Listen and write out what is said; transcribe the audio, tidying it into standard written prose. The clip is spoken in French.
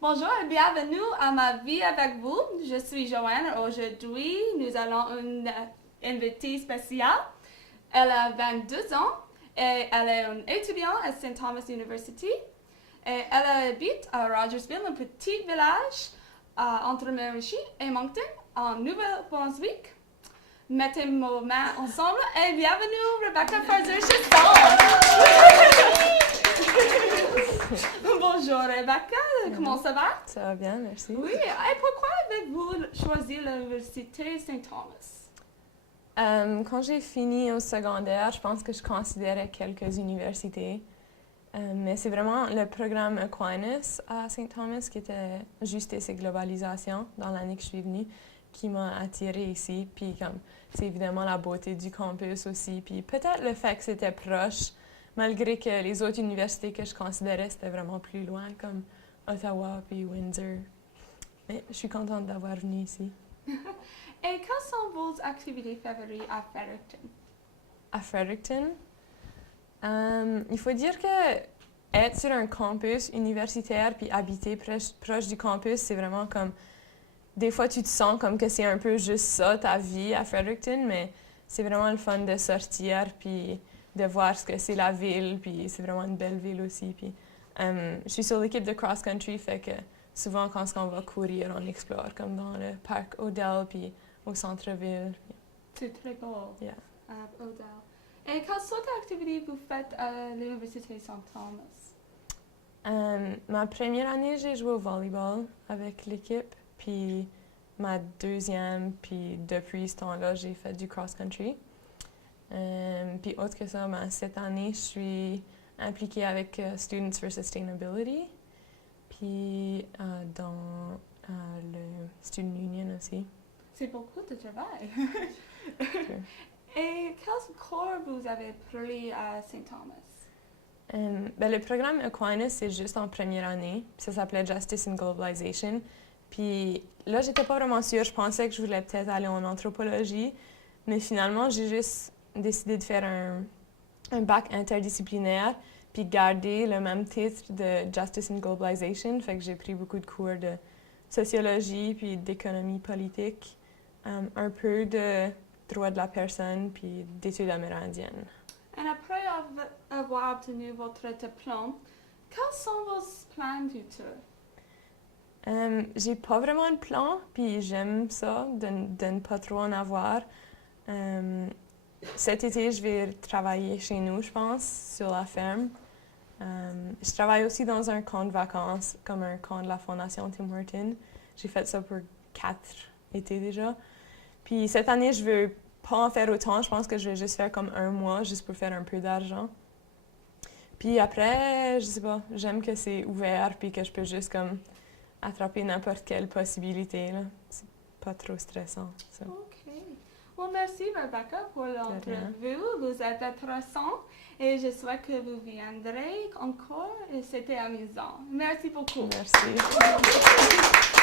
Bonjour et bienvenue à ma vie avec vous. Je suis Joanne. Aujourd'hui, nous allons une invitée spéciale. Elle a 22 ans et elle est une étudiante à St. Thomas University. Et elle habite à Rogersville, un petit village entre Miramichi et Moncton, en Nouveau-Brunswick. Mettez vos mains ensemble et bienvenue Rebecca Farzer-Chisson. Bonjour Rebecca, comment ça va? Ça va bien, merci. Oui, et pourquoi avez-vous choisi l'université St. Thomas? Quand j'ai fini au secondaire, je pense que je considérais quelques universités. Mais c'est vraiment le programme Aquinas à St. Thomas qui était Justice et Globalisation dans l'année que je suis venue qui m'a attirée ici. Puis comme c'est évidemment la beauté du campus aussi. Puis peut-être le fait que c'était proche, malgré que les autres universités que je considérais c'était vraiment plus loin, comme Ottawa puis Windsor. Mais je suis contente d'avoir venu ici. Et quelles sont vos activités favorites à Fredericton? À Fredericton, il faut dire que être sur un campus universitaire puis habiter proche du campus, c'est vraiment comme des fois tu te sens comme que c'est un peu juste ça ta vie à Fredericton, mais c'est vraiment le fun de sortir puis de voir ce que c'est la ville, puis c'est vraiment une belle ville aussi. Puis je suis sur l'équipe de cross country, fait que souvent quand on va courir, on explore comme dans le parc Odell puis au centre-ville. C'est très beau. Yeah. Odell. Et quelles sortes d'activités vous faites à l'université St. Thomas? Ma première année, j'ai joué au volleyball avec l'équipe, puis ma deuxième, puis depuis ce temps-là, j'ai fait du cross-country. Puis autre que ça, cette année, je suis impliquée avec Students for Sustainability, puis dans le Student Union aussi. C'est beaucoup de travail. Et quels cours vous avez pris à St. Thomas? Le programme Aquinas, c'est juste en première année. Ça s'appelait Justice and Globalization. Puis là, j'étais pas vraiment sûre. Je pensais que je voulais peut-être aller en anthropologie. Mais finalement, j'ai juste décidé de faire un bac interdisciplinaire puis garder le même titre de Justice and Globalization. Fait que j'ai pris beaucoup de cours de sociologie puis d'économie politique, un peu de droit de la personne puis d'études amérindiennes. Et après avoir obtenu votre diplôme, quels sont vos plans futurs? J'ai pas vraiment de plan, puis j'aime ça, de ne pas trop en avoir. Cet été, je vais travailler chez nous, je pense, sur la ferme. Je travaille aussi dans un camp de vacances, comme un camp de la Fondation Tim Hortons. J'ai fait ça pour 4 étés déjà. Puis cette année, je veux pas en faire autant. Je pense que je vais juste faire comme 1 mois, juste pour faire un peu d'argent. Puis après, je sais pas, j'aime que c'est ouvert, puis que je peux juste comme attraper n'importe quelle possibilité, là. C'est pas trop stressant, ça. OK. Bon, merci Rebecca pour l'entrevue. Vous êtes intéressant et je souhaite que vous viendrez encore et c'était amusant. Merci beaucoup. Merci.